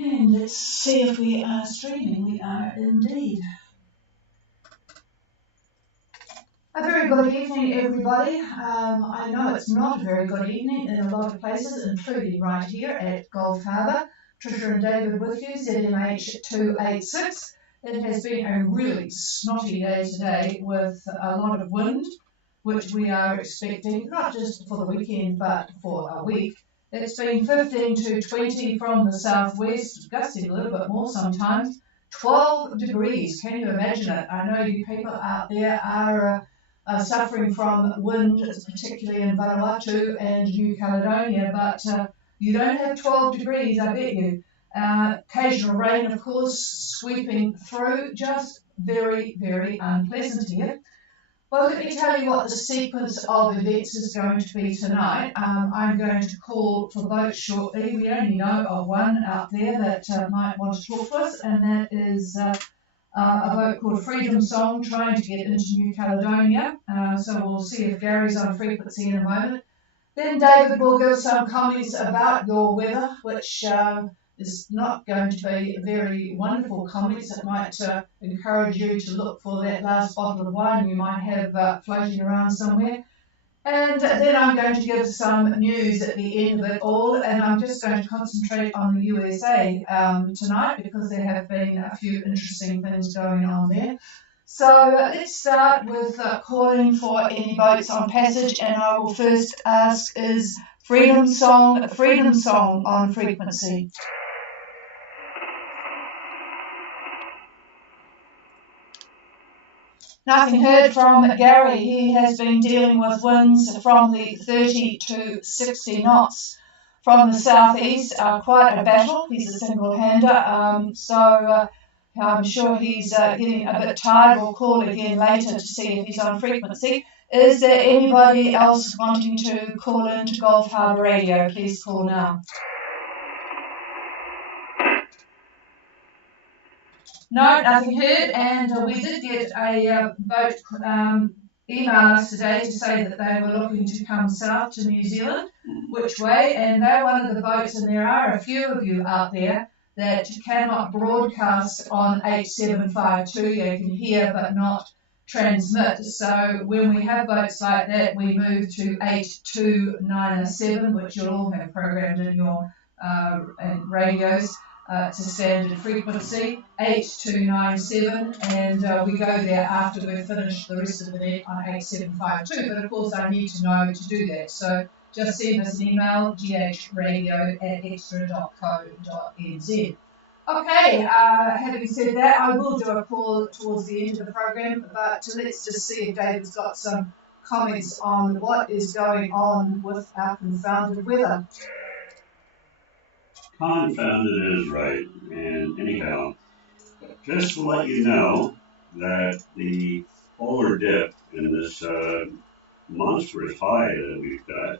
And let's see if we are streaming. We are indeed. A very good evening, everybody. I know it's not a very good evening in a lot of places, including right here at Gulf Harbour. Trisha and David with you, ZMH 286. It has been a really snotty day today with a lot of wind, which we are expecting, not just for the weekend, but for a week. It's been 15 to 20 from the southwest, gusting a little bit more sometimes. 12 degrees, can you imagine it? I know you people out there are suffering from wind, particularly in Vanuatu and New Caledonia, but you don't have 12 degrees, I bet you. Occasional rain, of course, sweeping through, just very, very unpleasant here. Well, let me tell you what the sequence of events is going to be tonight. I'm going to call for votes shortly. We only know of one out there that might want to talk to us, and that is a vote called Freedom Song, trying to get into New Caledonia. So we'll see if Gary's on frequency in a moment. Then David will give some comments about your weather, which is not going to be very wonderful comments. It might encourage you to look for that last bottle of wine you might have floating around somewhere. And then I'm going to give some news at the end of it all, and I'm just going to concentrate on the USA tonight because there have been a few interesting things going on there. So let's start with calling for any votes on passage, and I will first ask, is Freedom Song on frequency? Nothing heard from Gary. He has been dealing with winds from the 30 to 60 knots from the southeast. Quite a battle. He's a single-hander, so I'm sure he's getting a bit tired. We'll call again later to see if he's on frequency. Is there anybody else wanting to call in to Gulf Harbour Radio? Please call now. No, nothing heard, and we did get a vote email us today to say that they were looking to come south to New Zealand. Which way? And they're one of the votes, and there are a few of you out there that cannot broadcast on 8752. You can hear but not transmit. So when we have votes like that, we move to 8297, which you'll all have programmed in your radios. To standard frequency, 8297, and we go there after we've finished the rest of the net on 8752. But of course, I need to know to do that. So just send us an email, ghradio@extra.co.nz. Okay, having said that, I will do a call towards the end of the program, but let's just see if David's got some comments on what is going on with our confounded weather. Confounded is right, and anyhow, just to let you know that the polar dip in this monstrous high that we've got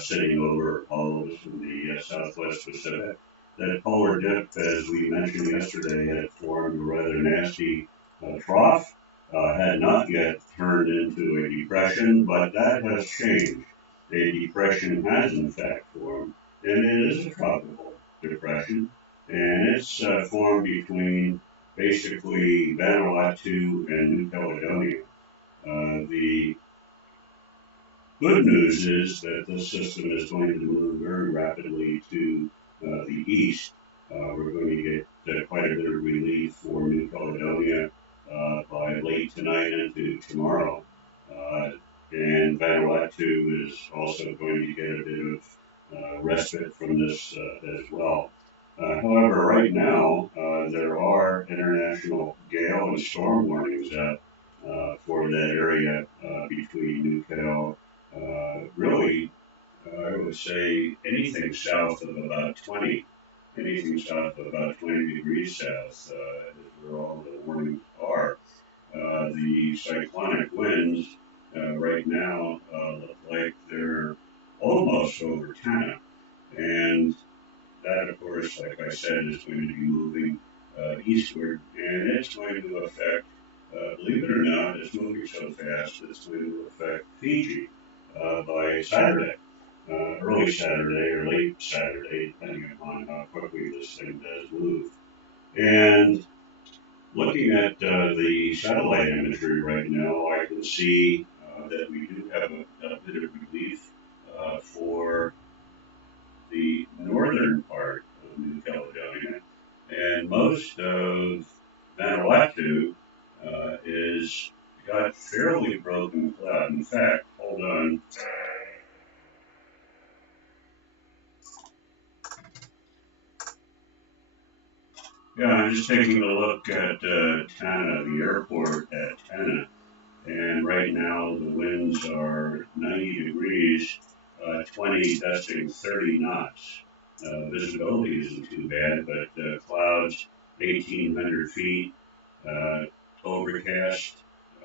sitting over all of us in the southwest Pacific, that polar dip, as we mentioned yesterday, had formed a rather nasty trough, had not yet turned into a depression, but that has changed. A depression has in fact formed, and it is a tropical depression, and it's formed between basically Vanuatu and New Caledonia. The good news is that this system is going to move very rapidly to the east. We're going to get quite a bit of relief for New Caledonia by late tonight into tomorrow. And Vanuatu is also going to get a bit of respite from this as well. However, right now, there are international gale and storm warnings out for that area between New Cal. Really, I would say anything south of about 20 degrees south is where all the warnings are. The cyclonic winds right now look like they're almost over Tana, and that, of course, like I said, is going to be moving eastward, and it's going to affect, believe it or not, it's moving so fast, it's going to affect Fiji by Saturday. early Saturday or late Saturday, depending upon how quickly this thing does move. And looking at the satellite imagery right now, I can see that we do have a bit of relief for the northern part of New Caledonia, and most of Vanuatu is got fairly broken cloud. In fact, hold on. Yeah, I'm just taking a look at Tanna, the airport at Tanna, and right now the winds are 90 degrees, 20 dusting 30 knots. Visibility isn't too bad, but clouds 1,800 feet, uh, overcast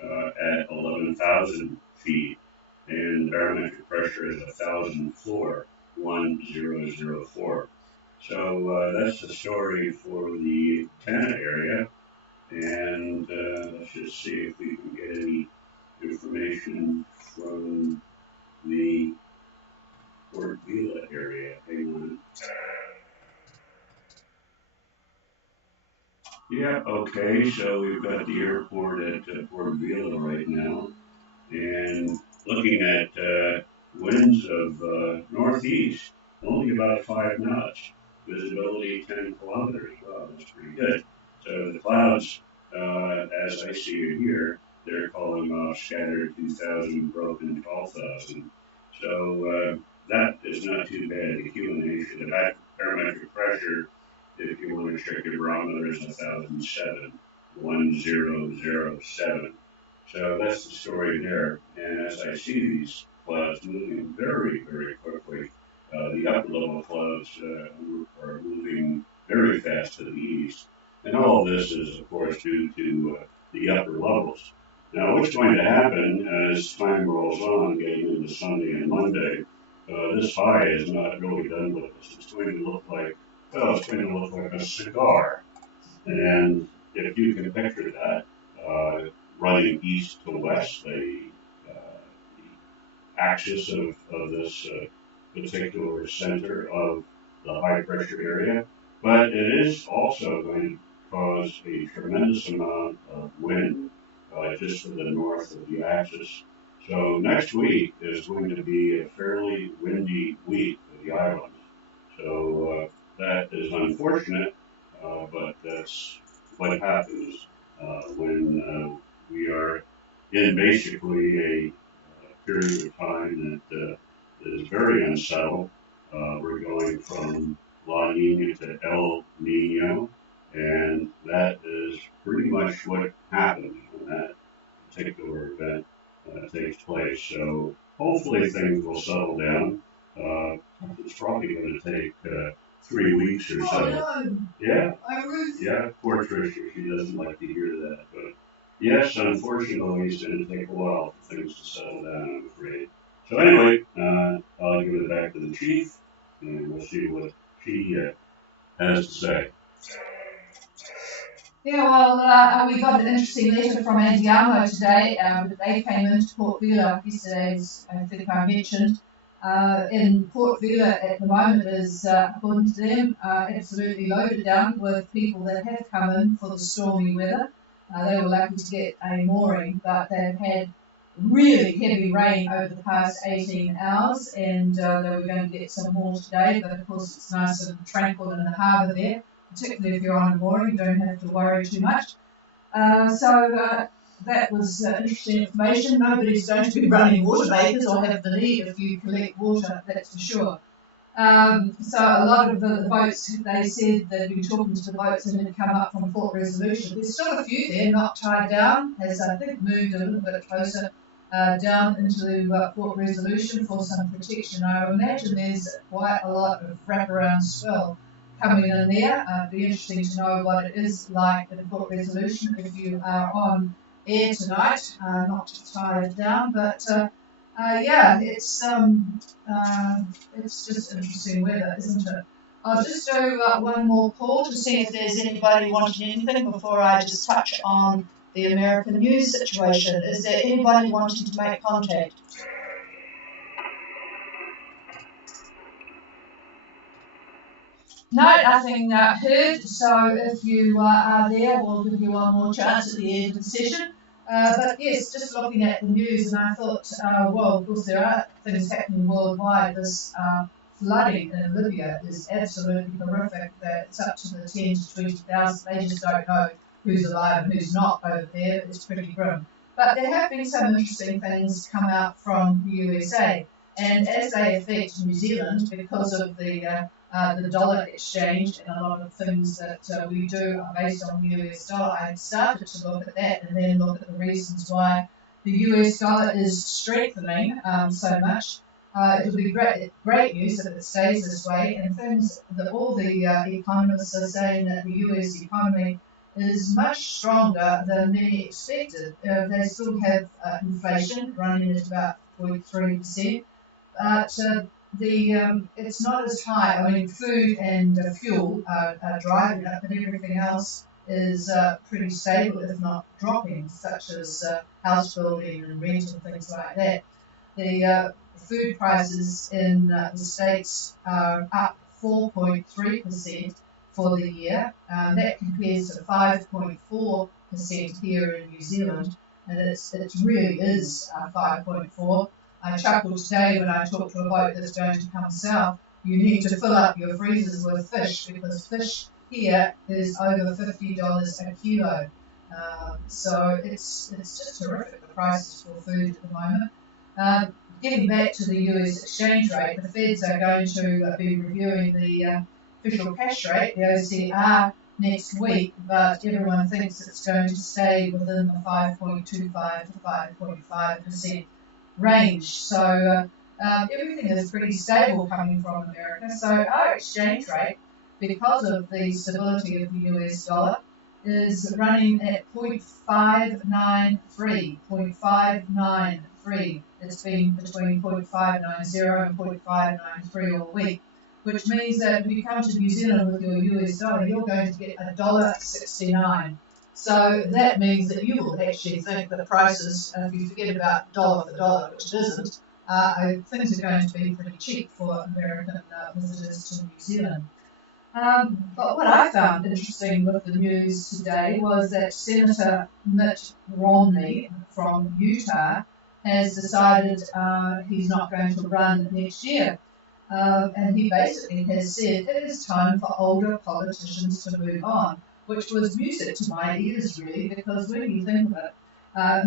at 11,000 feet, and barometric pressure is 1,004, 1004. So that's the story for the Tanna area, and let's just see if we can get any information from the Port Vila area. Hang on. Yeah, okay, so we've got the airport at Port Vila right now, and looking at winds of northeast, only about 5 knots. Visibility 10 kilometers. Wow, that's pretty good. So the clouds, as I see it here, they're calling off scattered 2,000, broken 12,000. So that is not too bad. The accumulation of that barometric pressure, if you want to check your barometer, is 1,007, 1007. So that's the story there. And as I see these clouds moving very, very quickly, the upper level clouds are moving very fast to the east. And all of this is, of course, due to the upper levels. Now, what's going to happen as time rolls on, getting into Sunday and Monday, this high is not really done with us. It's going to look like, well, it's going to look like a cigar. And if you can picture that, running east to west, the axis of this particular center of the high pressure area. But it is also going to cause a tremendous amount of wind just to the north of the axis. So next week is going to be a fairly windy week for the islands. So that is unfortunate, but that's what happens when we are in basically a period of time that is very unsettled. We're going from La Nina to El Nino, and that is pretty much what happens when that particular event takes place. So hopefully things will settle down. Uh, it's probably going to take 3 weeks or so. Oh, no. Yeah, yeah, poor Tricia. She doesn't like to hear that, but yes, unfortunately, it's going to take a while for things to settle down, I'm afraid. So anyway, I'll give it back to the chief, and we'll see what she has to say. Yeah, well, we got an interesting letter from Andiamo today. They came into Port Vila yesterday, as I think I mentioned. In Port Vila at the moment is, according to them, absolutely loaded down with people that have come in for the stormy weather. They were lucky to get a mooring, but they've had really heavy rain over the past 18 hours, and they were going to get some more today, but of course it's nice and tranquil in the harbour there. Particularly if you're on a mooring, you don't have to worry too much. So that was interesting information. Nobody's going to be running water makers or have the need if you collect water, that's for sure. So a lot of the boats, they said they've been talking to the boats and had come up from Port Resolution. There's still a few there not tied down, has I think moved a little bit closer down into Port Resolution for some protection. I imagine there's quite a lot of wraparound swell coming in there. It'd be interesting to know what it is like in Port Resolution if you are on air tonight, not to tie it down, but yeah, it's just interesting weather, isn't it? I'll just do one more call to see if there's anybody wanting anything before I just touch on the American news situation. Is there anybody wanting to make contact? No, nothing heard. So if you are there, we'll give you one more chance at the end of the session. But yes, just looking at the news, and I thought, well, of course, there are things happening worldwide. This flooding in Libya is absolutely horrific. That it's up to the 10 to 20,000. They just don't know who's alive and who's not over there. It's pretty grim. But there have been some interesting things come out from the USA, and as they affect New Zealand because of the dollar exchange and a lot of things that we do are based on the US dollar. I started to look at that and then look at the reasons why the US dollar is strengthening so much. It would be great news if it stays this way, and things that all the economists are saying that the US economy is much stronger than many expected. They still have inflation running at about 0.3%, but it's not as high. I mean, food and fuel are driving up, but everything else is pretty stable, if not dropping, such as house building and rent and things like that. The food prices in the States are up 4.3% for the year. That compares to 5.4% here in New Zealand, and it really is 5.4. I chuckled today when I talked to a boat that's going to come south. You need to fill up your freezers with fish because fish here is over $50 a kilo. So it's just terrific, the prices for food at the moment. Getting back to the US exchange rate, the Feds are going to be reviewing the official cash rate, the OCR, next week, but everyone thinks it's going to stay within the 5.25 to 5.5% range. So everything is pretty stable coming from America. So our exchange rate, because of the stability of the US dollar, is running at 0.593. 0.593. It's been between 0.590 and 0.593 all week, which means that if you come to New Zealand with your US dollar, you're going to get $1.69. So that means that you will actually think that the prices, if you forget about dollar for dollar, which it isn't, things are going to be pretty cheap for American visitors to New Zealand. But what I found interesting with the news today was that Senator Mitt Romney from Utah has decided he's not going to run next year. And he basically has said it is time for older politicians to move on, which was music to my ears, really, because when you think of it,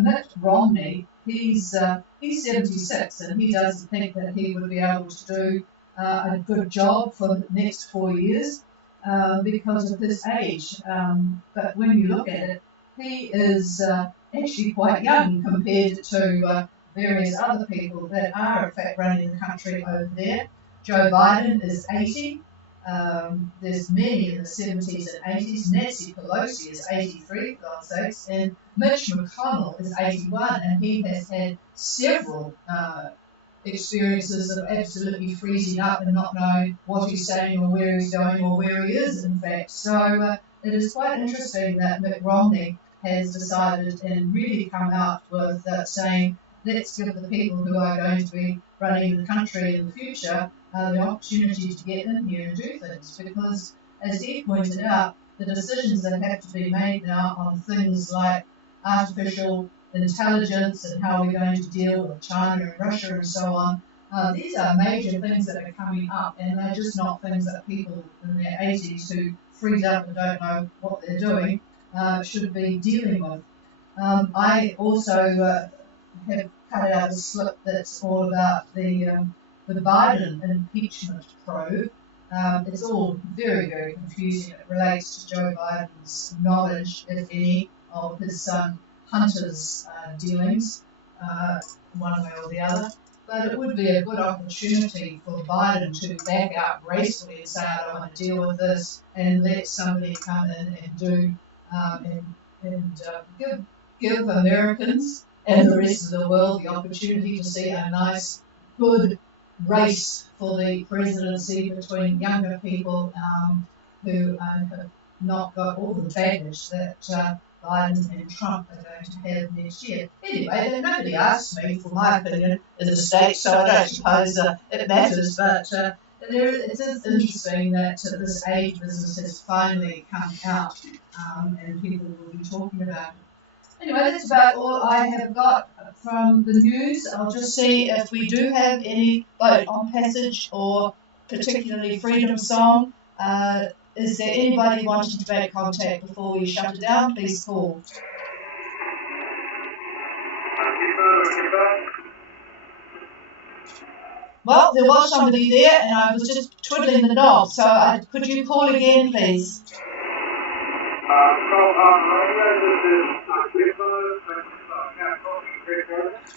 Mitt Romney, he's 76 and he doesn't think that he would be able to do a good job for the next 4 years because of his age. But when you look at it, he is actually quite young compared to various other people that are, in fact, running the country over there. Joe Biden is 80. There's many in the 70s and 80s. Nancy Pelosi is 83, for God's sakes, and Mitch McConnell is 81, and he has had several experiences of absolutely freezing up and not knowing what he's saying or where he's going or where he is, in fact. So it is quite interesting that Mitt Romney has decided and really come out with saying, let's give the people who are going to be running the country in the future the opportunity to get in here and do things, because, as he pointed out, the decisions that have to be made now on things like artificial intelligence and how we're going to deal with China and Russia and so on, these are major things that are coming up, and they're just not things that people in their 80s who freeze up and don't know what they're doing should be dealing with. I also have cut out a slip that's all about the Biden impeachment probe. It's all very, very confusing. It relates to Joe Biden's knowledge, if any, of his son Hunter's dealings, one way or the other. But it would be a good opportunity for Biden to back out gracefully and say, I don't want to deal with this, and let somebody come in and do give Americans and the rest of the world the opportunity to see a nice, good race for the presidency between younger people who have not got all the baggage that Biden and Trump are going to have next year. Anyway, nobody asked me for my opinion in the States, so I don't suppose it matters, but It is interesting that this age business has finally come out, and people will be talking about it. Anyway, that's about all I have got from the news. I'll just see if we do have any vote on passage or particularly Freedom Song. Is there anybody wanting to make contact before we shut it down? Please call. Well, there was somebody there, and I was just twiddling the knob. So could you call again, please?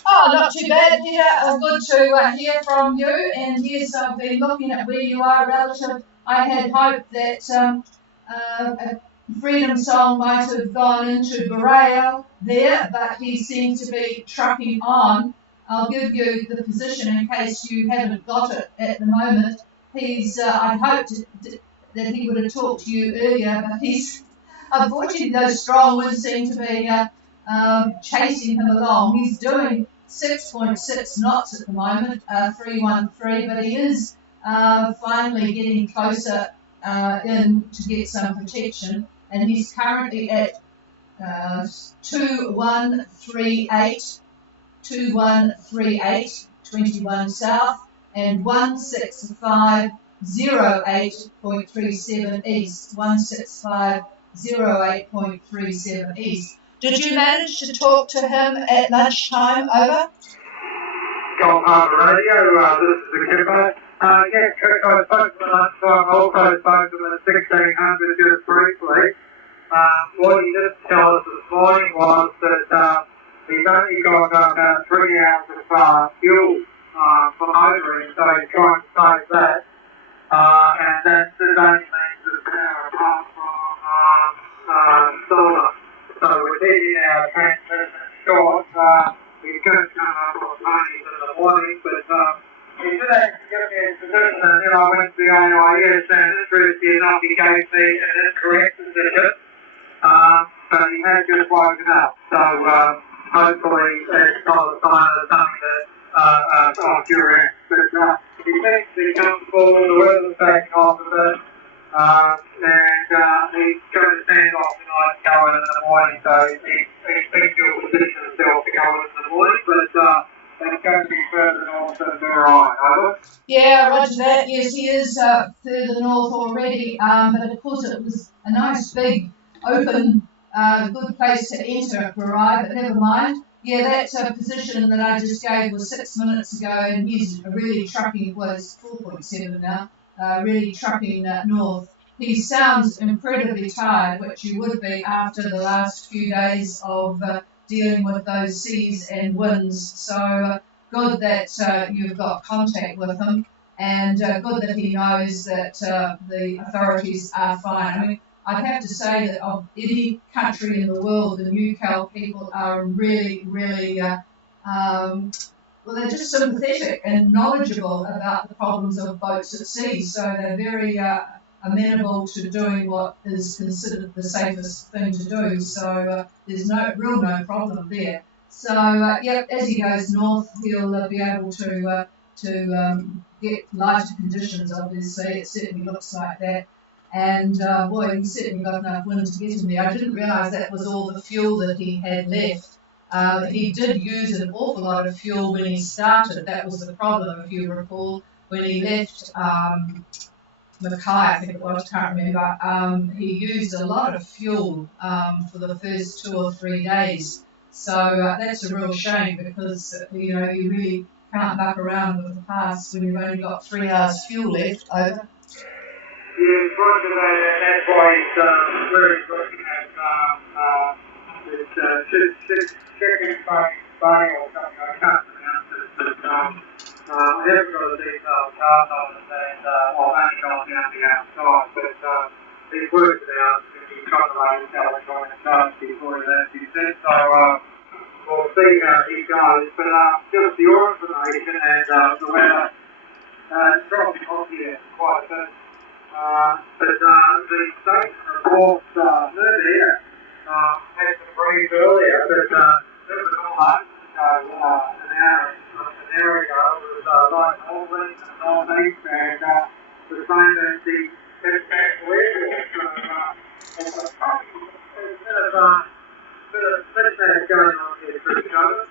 Oh, not too bad, Peter. Good to hear from you. And yes, I've been looking at where you are relative. I had hoped that a Freedom Song might have gone into Berea there, but he seems to be trucking on. I'll give you the position in case you haven't got it at the moment. I'd hoped that he would have talked to you earlier, but unfortunately, those strong winds seem to be chasing him along. He's doing 6.6 knots at the moment, 313, but he is finally getting closer in to get some protection, and he's currently at 2138, 21 south, and 16508.37 east, 16508.37 east. Did you manage to talk to him at lunchtime? Over. Gulf Harbour Radio, this is the Kipper. Yeah, Chris, I spoke to him at lunchtime. I also spoke to him at 1600 just briefly. What he did tell us this morning was that he's only got about 3 hours of fuel for motoring, so he's trying to save that. And that only means that it's an hour apart from solar. So we're keeping our transmission short. We could come up on ponies in the morning, but he did actually give me a position, and then I went to the AIS, and interestingly enough, he gave me an incorrect position, but he had just woken up. So hopefully it's not a sign of something that I'm curious. But he seems to be comfortable, the weather's backing off a bit. And he's going to stand off tonight going in the morning, so he thinks he'll position himself to go in the morning, but it's going to be further north than alright, over. Yeah, roger that. Yes, he is further north already, but of course it was a nice big open good place to enter for arrive, but never mind. Yeah, that position that I just gave was 6 minutes ago, and he's really trucking, well, it's 4.7 now, really trucking north. He sounds incredibly tired, which you would be after the last few days of dealing with those seas and winds. So good that you've got contact with him, and good that he knows that the authorities are fine. I mean, I'd have to say that of any country in the world, the Newcastle people are really, really, well, they're just sympathetic and knowledgeable about the problems of boats at sea. So they're very amenable to doing what is considered the safest thing to do. So there's no problem there. So yep, as he goes north, he'll be able to get lighter conditions. Obviously, it certainly looks like that. And boy, he certainly got enough wind to get him there. I didn't realise that was all the fuel that he had left. He did use an awful lot of fuel when he started. That was the problem, if you recall. When he left Mackay, I think it was, can't remember, he used a lot of fuel for the first 2 or 3 days. So that's a real shame because, you know, you really can't muck around with the past when you've only got 3 hours fuel left. Over. Yes, roger that, and that's why he's really looking at this chicken bay or something, I can't pronounce it, but I haven't got a detailed chart on it, and I've only gone down the outside, but he's worked it out, and he's trying to lay this out on the chart before he left, he said, so we'll see how he goes, but just your information and the weather, it's dropping off here quite a bit. But the state reports earlier had some breeze earlier, but it was almost an hour ago. It was like northeast and bit of mismatch going on here, Chris, Joe.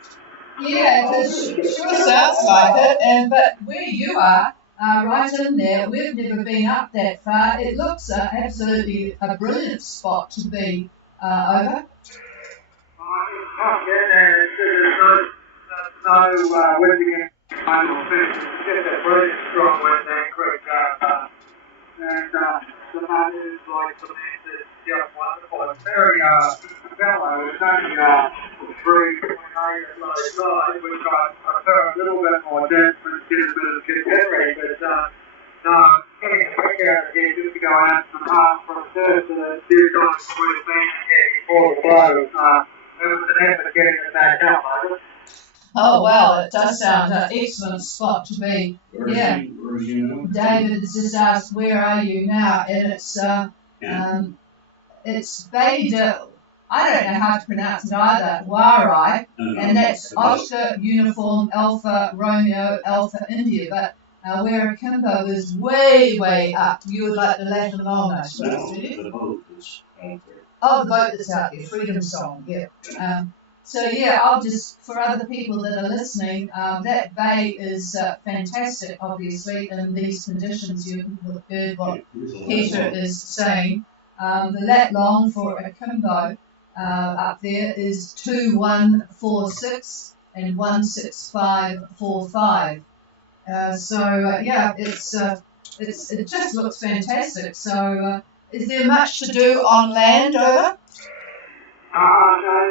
Yeah, it sure sounds like it. And but where you are, right in there, we've never been up that far. It looks absolutely a brilliant spot to be over. There's no wind against it's just a brilliant strong wind anchorage. And the man is like the man is just wonderful. It's very mellow. It's only 3.8 at low tide, which I prefer a little bit more dense when it's getting a bit of contemporary. But no, getting a quick out of here just to go out from half from third to the few times we've been here before the blow. It was an effort getting us back up, over. Oh well, it does sound an excellent spot to be. Where is he now? David has just asked, "Where are you now?" And it's Bader. I don't know how to pronounce it either. Warai, and that's Oscar Uniform Alpha Romeo Alpha India. But where Akimbo is way up. You would like the Latin long, I suppose, do you? The boat is out there. Oh, the boat that's out there, Freedom Song, yeah. So yeah, I'll just, for other people that are listening, that bay is fantastic, obviously, in these conditions. You've heard what Peter is saying. The lat long for Akimbo up there is 2146 and 16545. Yeah, it just looks fantastic. So is there much to do on land over? I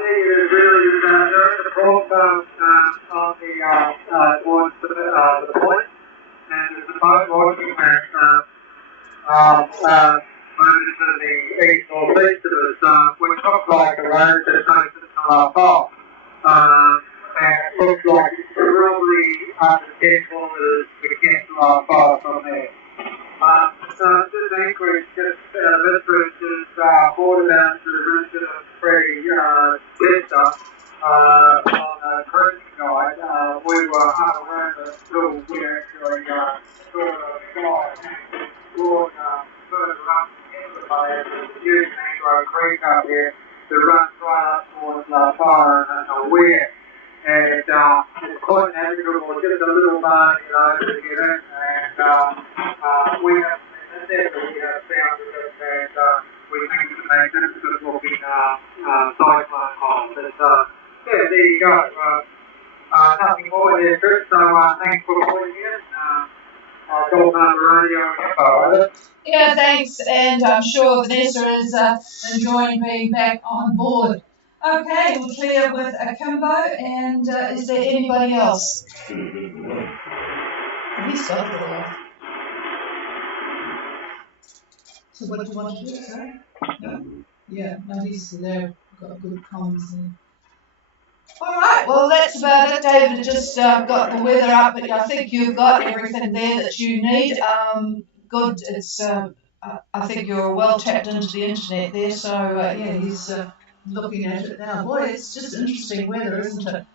think it is really during the port on the towards the point, and there's a boat walking moving to the east or east of us, which looks like a road that takes us to our path. And it looks like it's probably under 10 kilometres to get to our path from there. So this anchorage, this bridge is bordered out to the region of Freddie Chester on a cruising guide. We were unaware until we actually saw the sky explored further up into the bay. There's a huge mangrove creek up here that runs right up towards Tyre and Weir. And it's quite navigable, just a little barge to get in. And we have found it, and we think it's a magnificent looking cyclone hole. But yeah, there you go. Nothing more there, Chris. So thanks for calling in. Gulf Harbour Radio info. Yeah, thanks, and I'm sure Vanessa is enjoying being back on board. Okay, we're clear with Akimbo, and is there anybody else? He's got the light. So what do you want to do, sorry? No? Yeah, no, he's there. Got good comms there. All right, well, that's about it. David just got the weather up, but I think you've got everything there that you need. Good, it's. I think you're well tapped into the internet there, so yeah, he's looking at it now. Boy, it's just interesting weather, isn't it?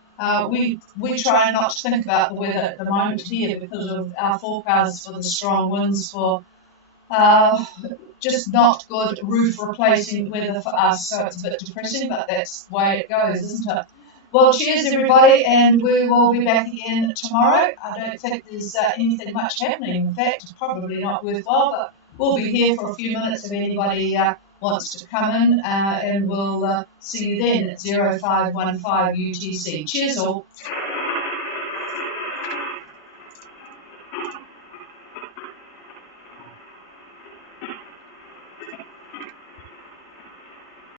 We try not to think about the weather at the moment here because of our forecast for the strong winds, for just not good roof replacing weather for us, so it's a bit depressing, but that's the way it goes, isn't it? Well, cheers everybody, and we will be back again tomorrow. I don't think there's anything much happening. In fact, it's probably not worthwhile, but we'll be here for a few minutes if anybody wants to come in, and we'll see you then at 0515 UTC. Cheers all.